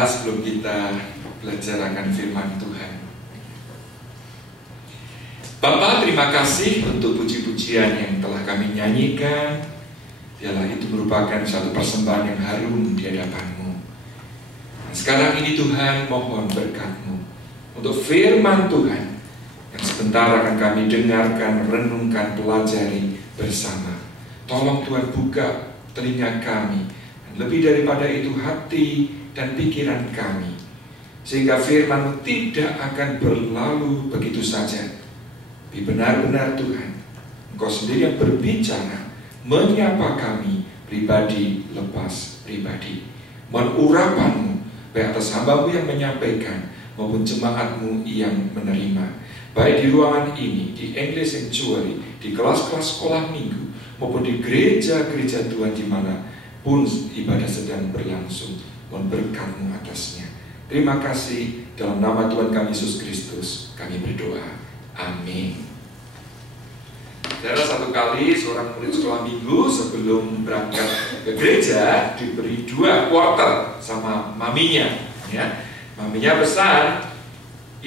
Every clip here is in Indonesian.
Sebelum kita belajar akan firman Tuhan, Bapa, terima kasih untuk puji-pujian yang telah kami nyanyikan. Biarlah itu merupakan satu persembahan yang harum di hadapan-Mu. Dan sekarang ini Tuhan, mohon berkat-Mu untuk firman Tuhan yang sebentar akan kami dengarkan, renungkan, pelajari bersama. Tolong Tuhan buka telinga kami, dan lebih daripada itu hati dan pikiran kami, sehingga firman-Mu tidak akan berlalu begitu saja. Tapi benar-benar Tuhan, Engkau sendiri yang berbicara, menyapa kami pribadi lepas pribadi. Mohon urapan-Mu baik atas hamba-Mu yang menyampaikan maupun jemaat-Mu yang menerima, baik di ruangan ini, di English Sanctuary, di kelas-kelas sekolah minggu, maupun di gereja-gereja Tuhan dimanapun ibadah sedang berlangsung. Mohon berkat-Mu atasnya. Terima kasih, dalam nama Tuhan kami Yesus Kristus kami berdoa. Amin. Saudara, satu kali seorang murid sekolah minggu sebelum berangkat ke gereja diberi 2 quarter sama maminya, ya. Maminya pesan,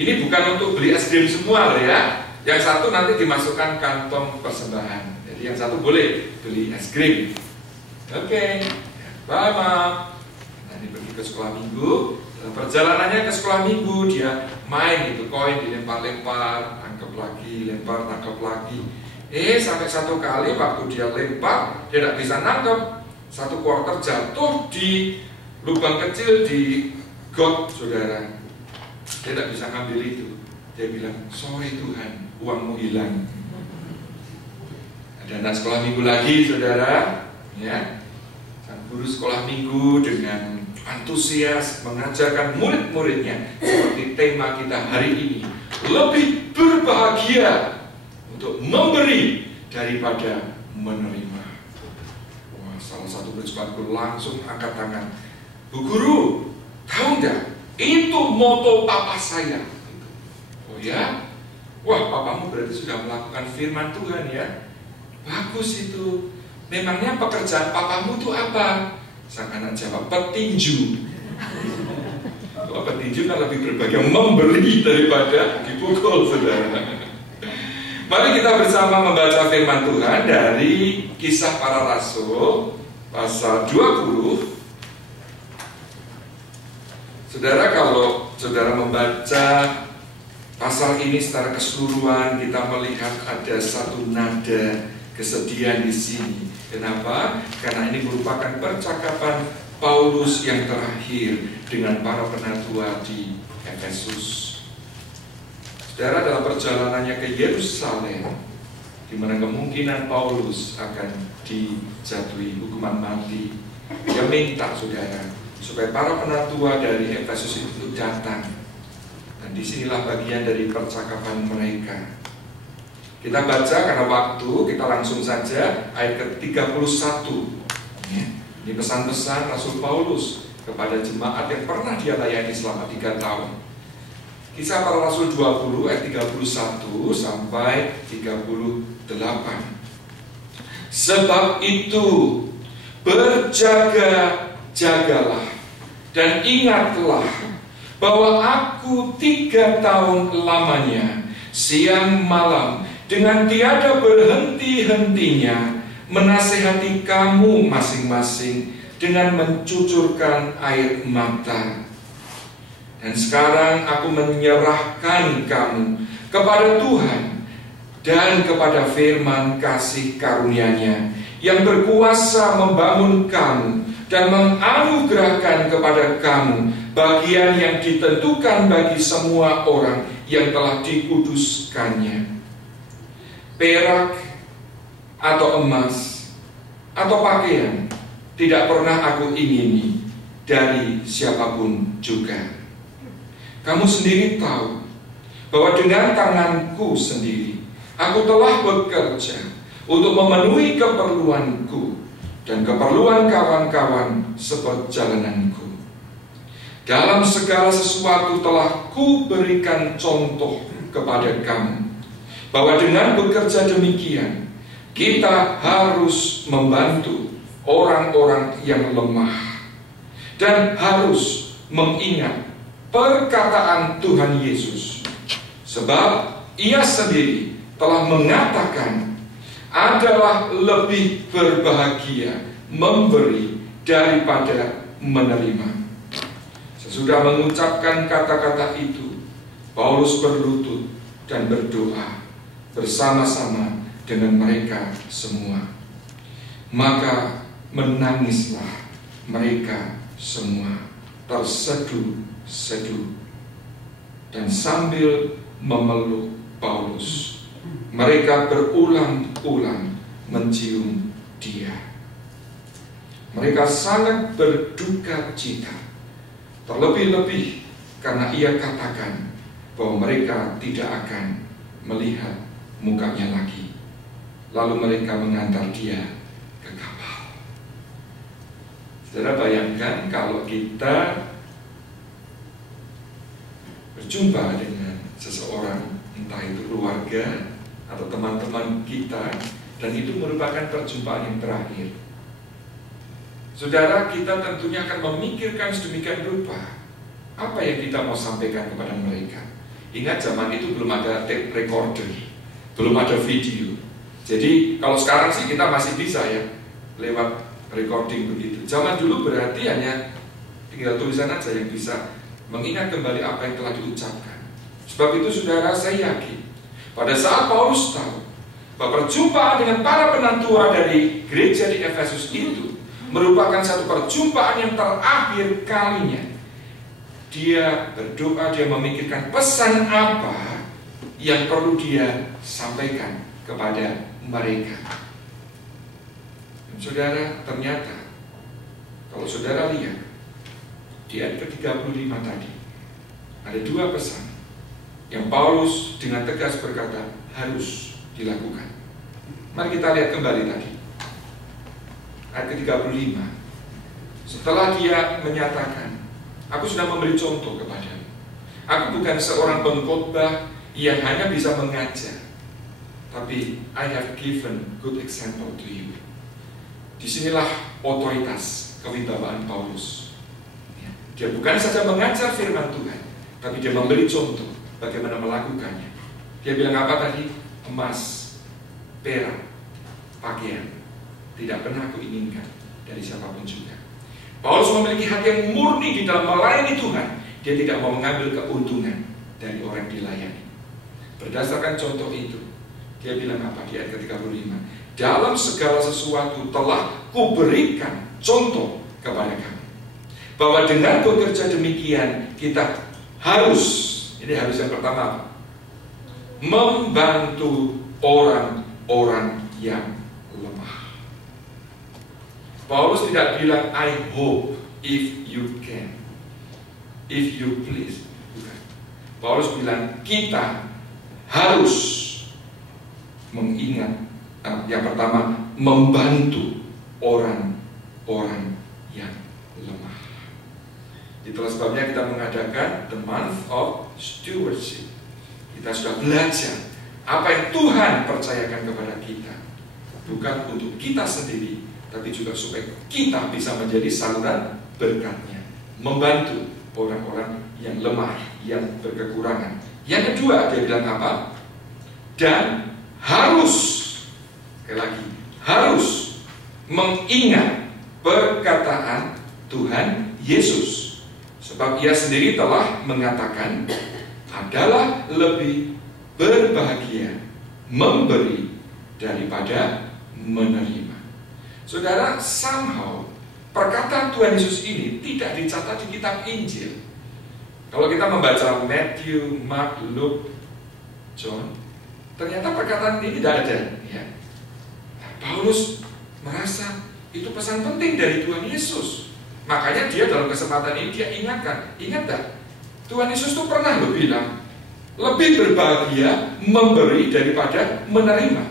ini bukan untuk beli es krim semua ya. Yang satu nanti dimasukkan kantong persembahan. Jadi yang satu boleh beli es krim. Oke, bye Mam. Nanti pergi ke sekolah minggu. Dalam perjalanannya ke sekolah minggu dia main itu, koin dilempar-lempar, tangkap lagi, lempar, tangkap lagi. Sampai satu kali waktu dia lempar, dia tidak bisa nangkep. 1 quarter jatuh di lubang kecil di got, saudara. Dia tidak bisa ngambil itu. Dia bilang, sorry Tuhan, uangmu hilang. Ada anak sekolah minggu lagi, saudara, ya. Sang guru sekolah minggu dengan antusias mengajarkan murid-muridnya seperti tema kita hari ini, lebih berbahagia untuk memberi daripada menerima. Wah, salah satu murid sekolah guru langsung angkat tangan. Bu guru, tahu nggak? Itu moto papa saya. Oh ya? Wah, papamu berarti sudah melakukan firman Tuhan ya. Bagus itu. Memangnya pekerjaan papamu itu apa? Sang anak jawab, petinju. Kalau petinju kan lebih berbahagia memberi daripada dipukul, saudara. Mari kita bersama membaca firman Tuhan dari Kisah Para Rasul pasal 20. Saudara, kalau saudara membaca pasal ini secara keseluruhan, kita melihat ada satu nada kesedihan di sini. Kenapa? Karena ini merupakan percakapan Paulus yang terakhir dengan para penatua di Efesus. Saudara, dalam perjalanannya ke Yerusalem, di mana kemungkinan Paulus akan dijatuhi hukuman mati, dia minta saudara supaya para penatua dari Efesus itu datang. Dan disinilah bagian dari percakapan mereka. Kita baca karena waktu, kita langsung saja ayat ke-31. Ini pesan-pesan Rasul Paulus kepada jemaat yang pernah dia layani selama 3 tahun. Kisah Para Rasul 20 ayat 31 sampai 38. Sebab itu berjaga-jagalah dan ingatlah bahwa aku 3 tahun lamanya siang malam dengan tiada berhenti-hentinya menasihati kamu masing-masing dengan mencucurkan air mata. Dan sekarang aku menyerahkan kamu kepada Tuhan dan kepada firman kasih karunia-Nya yang berkuasa membangun kamu dan menganugerahkan kepada kamu bagian yang ditentukan bagi semua orang yang telah dikuduskannya. Perak atau emas atau pakaian tidak pernah aku ingini dari siapapun juga. Kamu sendiri tahu bahwa dengan tanganku sendiri aku telah bekerja untuk memenuhi keperluanku dan keperluan kawan-kawan seperjalananku. Dalam segala sesuatu telah kuberikan contoh kepada kamu, bahwa dengan bekerja demikian kita harus membantu orang-orang yang lemah dan harus mengingat perkataan Tuhan Yesus, sebab Ia sendiri telah mengatakan, adalah lebih berbahagia memberi daripada menerima. Sesudah mengucapkan kata-kata itu, Paulus berlutut dan berdoa bersama-sama dengan mereka semua. Maka menangislah mereka semua terseduh-seduh, dan sambil memeluk Paulus, mereka berulang-ulang mencium dia. Mereka sangat berduka cita, terlebih-lebih karena ia katakan bahwa mereka tidak akan melihat mukanya lagi. Lalu mereka mengantar dia ke kapal. Saudara, bayangkan kalau kita berjumpa dengan seseorang, entah itu keluarga atau teman-teman kita, dan itu merupakan perjumpaan yang terakhir. Saudara, kita tentunya akan memikirkan sedemikian rupa apa yang kita mau sampaikan kepada mereka. Ingat, zaman itu belum ada tape recorder, belum ada video. Jadi kalau sekarang sih kita masih bisa ya lewat recording begitu. Zaman dulu berarti hanya tinggal tulisan aja yang bisa mengingat kembali apa yang telah diucapkan. Sebab itu saudara, saya yakin pada saat Paulus tahu bahwa perjumpaan dengan para penantua dari gereja di Efesus itu merupakan satu perjumpaan yang terakhir kalinya, dia berdoa, dia memikirkan pesan apa yang perlu dia sampaikan kepada mereka. Dan saudara, ternyata kalau saudara lihat di ayat ke-35 tadi, ada dua pesan yang Paulus dengan tegas berkata harus dilakukan. Mari kita lihat kembali tadi ayat ke-35. Setelah dia menyatakan, aku sudah memberi contoh kepadamu, aku bukan seorang pengkhotbah yang hanya bisa mengajar, tapi I have given good example to you. Disinilah otoritas kewibawaan Paulus. Dia bukan saja mengajar firman Tuhan, tapi dia memberi contoh bagaimana melakukannya. Dia bilang apa tadi? Emas, perak, pakaian tidak pernah aku inginkan dari siapapun juga. Paulus memiliki hati yang murni di dalam melayani Tuhan. Dia tidak mau mengambil keuntungan dari orang yang dilayani. Berdasarkan contoh itu, dia bilang apa di ayat ke-35? Dalam segala sesuatu telah kuberikan contoh kepada kamu, bahwa dengan bekerja demikian kita harus, ini harus yang pertama, membantu orang-orang yang lemah. Paulus tidak bilang I hope, if you can, if you please. Bukan. Paulus bilang kita harus mengingat, yang pertama, membantu orang-orang yang lemah. Itulah sebabnya kita mengadakan the month of stewardship. Kita sudah belajar apa yang Tuhan percayakan kepada kita, bukan untuk kita sendiri, tapi juga supaya kita bisa menjadi saluran berkatnya, membantu orang-orang yang lemah, yang berkekurangan. Yang kedua, dia bilang apa? Dan harus, sekali lagi, harus mengingat perkataan Tuhan Yesus, sebab ia sendiri telah mengatakan, adalah lebih berbahagia memberi daripada menerima. Saudara, somehow perkataan Tuhan Yesus ini tidak dicatat di kitab Injil. Kalau kita membaca Matthew, Mark, Luke, John, ternyata perkataan ini tidak ada. Ya. Paulus merasa itu pesan penting dari Tuhan Yesus. Makanya dia dalam kesempatan ini dia ingatkan, ingat tak? Tuhan Yesus itu pernah bilang, lebih berbahagia memberi daripada menerima.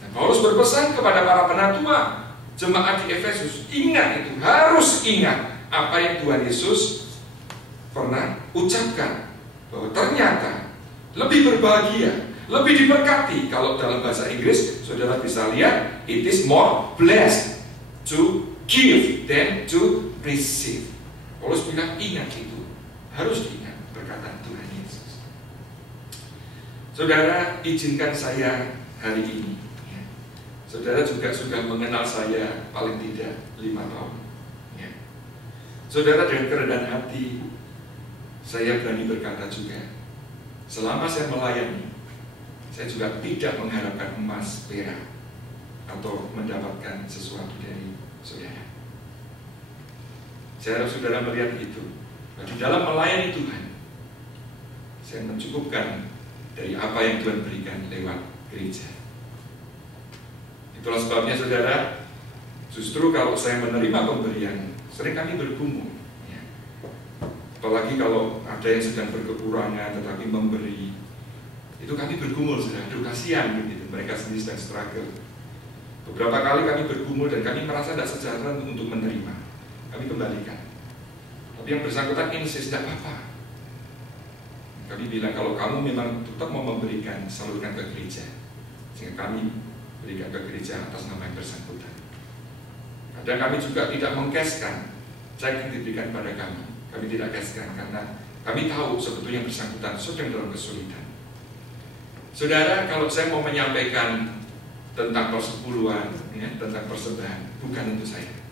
Nah, Paulus berpesan kepada para penatua jemaat di Efesus, ingat itu, harus ingat apa yang Tuhan Yesus pernah ucapkan, bahwa ternyata lebih berbahagia, lebih diberkati. Kalau dalam bahasa Inggris, saudara bisa lihat, it is more blessed to give than to receive. Paulus bilang ingat itu, harus diingat perkataan Tuhan Yesus. Saudara, izinkan saya hari ini, ya. Saudara juga sudah mengenal saya paling tidak 5 tahun, ya. Saudara, dengan kerendahan hati saya berani berkata juga, selama saya melayani, saya juga tidak mengharapkan emas, perak, atau mendapatkan sesuatu dari saudara. Saya harap saudara melihat itu. Di dalam melayani Tuhan, saya mencukupkan dari apa yang Tuhan berikan lewat gereja. Itulah sebabnya saudara, justru kalau saya menerima pemberian, sering kami bergumul, ya. Apalagi kalau ada yang sedang berkekurangan tetapi memberi, itu kami bergumul, saudara. Aduh, kasihan begitu, mereka sendiri sedang struggle. Beberapa kali kami bergumul dan kami merasa tidak sejahtera untuk menerima. Kami kembalikan. Tapi yang bersangkutan insist, tidak apa-apa. Kami bilang, kalau kamu memang tetap mau memberikan, salurkan ke gereja, sehingga kami berikan ke gereja atas nama yang bersangkutan. Kadang kami juga tidak mengcashkan cek yang diberikan pada kami. Kami tidak cashkan karena kami tahu sebetulnya yang bersangkutan sedang dalam kesulitan. Saudara, kalau saya mau menyampaikan tentang persepuluhan, ya, tentang persembahan, bukan untuk saya.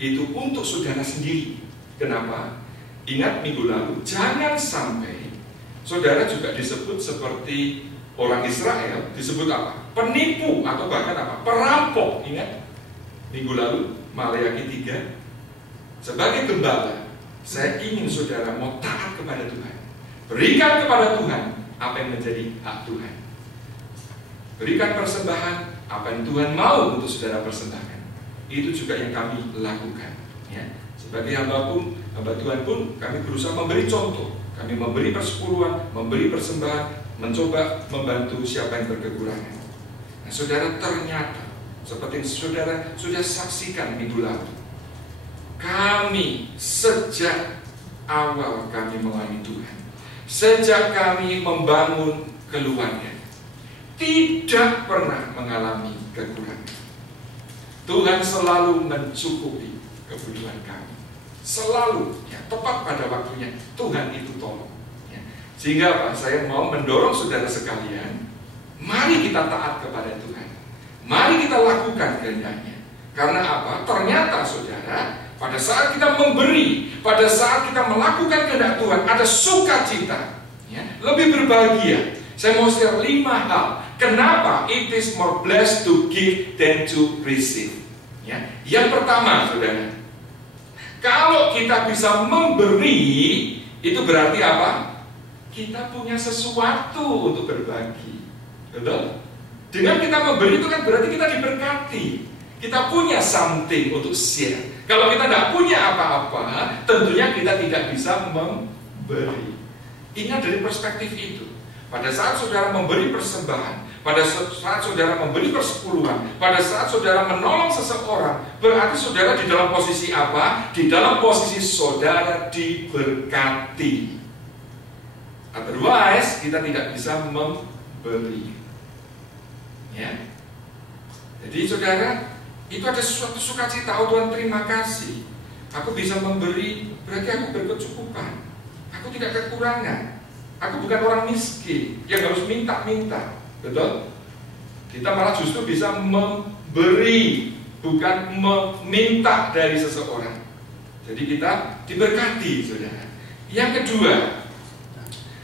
Itu untuk saudara sendiri. Kenapa? Ingat minggu lalu, jangan sampai saudara juga disebut seperti orang Israel, disebut apa? Penipu atau bahkan apa? Perampok. Ingat minggu lalu Maleakhi 3. Sebagai gembala, saya ingin saudara mau taat kepada Tuhan. Berikan kepada Tuhan apa yang menjadi hak Tuhan. Berikan persembahan apa yang Tuhan mau untuk saudara persembahkan. Itu juga yang kami lakukan, ya. Sebagai hamba Tuhan pun kami berusaha memberi contoh. Kami memberi persepuluhan, memberi persembahan, mencoba membantu siapa yang berkekurangan. Nah, saudara, ternyata seperti yang saudara sudah saksikan minggu lalu, kami sejak awal kami melayani Tuhan, sejak kami membangun keluarga, tidak pernah mengalami kekurangan. Tuhan selalu mencukupi kebutuhan kami. Selalu, ya, tepat pada waktunya Tuhan itu tolong, ya. Sehingga apa? Saya mau mendorong saudara sekalian, mari kita taat kepada Tuhan. Mari kita lakukan kehendaknya. Karena apa? Ternyata saudara, pada saat kita memberi, pada saat kita melakukan kehendak Tuhan, ada sukacita, ya, lebih berbahagia. Saya mau share 5 hal. Kenapa it is more blessed to give than to receive? Ya. Yang pertama, saudara, kalau kita bisa memberi, itu berarti apa? Kita punya sesuatu untuk berbagi. Betul? Dengan kita memberi itu kan berarti kita diberkati. Kita punya something untuk share. Kalau kita tidak punya apa-apa, tentunya kita tidak bisa memberi. Ingat dari perspektif itu. Pada saat saudara memberi persembahan, pada saat saudara memberi persepuluhan, pada saat saudara menolong seseorang, berarti saudara di dalam posisi apa? Di dalam posisi saudara diberkati. Otherwise, kita tidak bisa memberi. Ya. Jadi saudara, itu ada suatu sukacita. Oh Tuhan, terima kasih. Aku bisa memberi, berarti aku berkecukupan. Aku tidak kekurangan. Aku bukan orang miskin yang harus minta-minta. Betul? Kita malah justru bisa memberi, bukan meminta dari seseorang. Jadi kita diberkati, saudara. Yang kedua,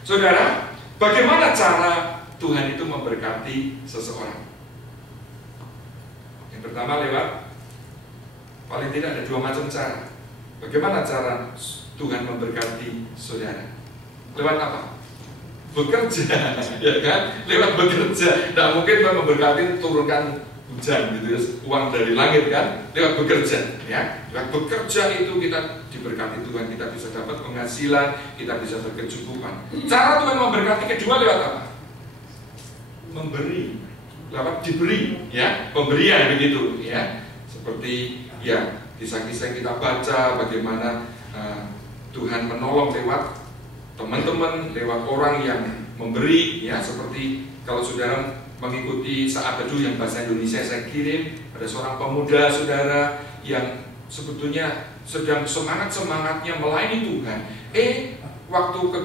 saudara, bagaimana cara Tuhan itu memberkati seseorang? Yang pertama lewat, paling tidak ada 2 macam cara. Bagaimana cara Tuhan memberkati saudara? Lewat apa? Bekerja, ya kan? Lewat bekerja. Tidak mungkin Tuhan memberkati turunkan hujan gitu ya, uang dari langit kan? Lewat bekerja, ya. Lewat bekerja itu kita diberkati Tuhan, kita bisa dapat penghasilan, kita bisa berkecukupan. Cara Tuhan memberkati kedua lewat apa? Memberi, lewat diberi, ya, pemberian begitu, ya. Seperti ya kisah-kisah yang kita baca bagaimana Tuhan menolong lewat teman-teman, lewat orang yang memberi, ya, seperti kalau saudara mengikuti saat teduh yang bahasa Indonesia saya kirim, ada seorang pemuda saudara yang sebetulnya sedang semangat-semangatnya melayani Tuhan, waktu ke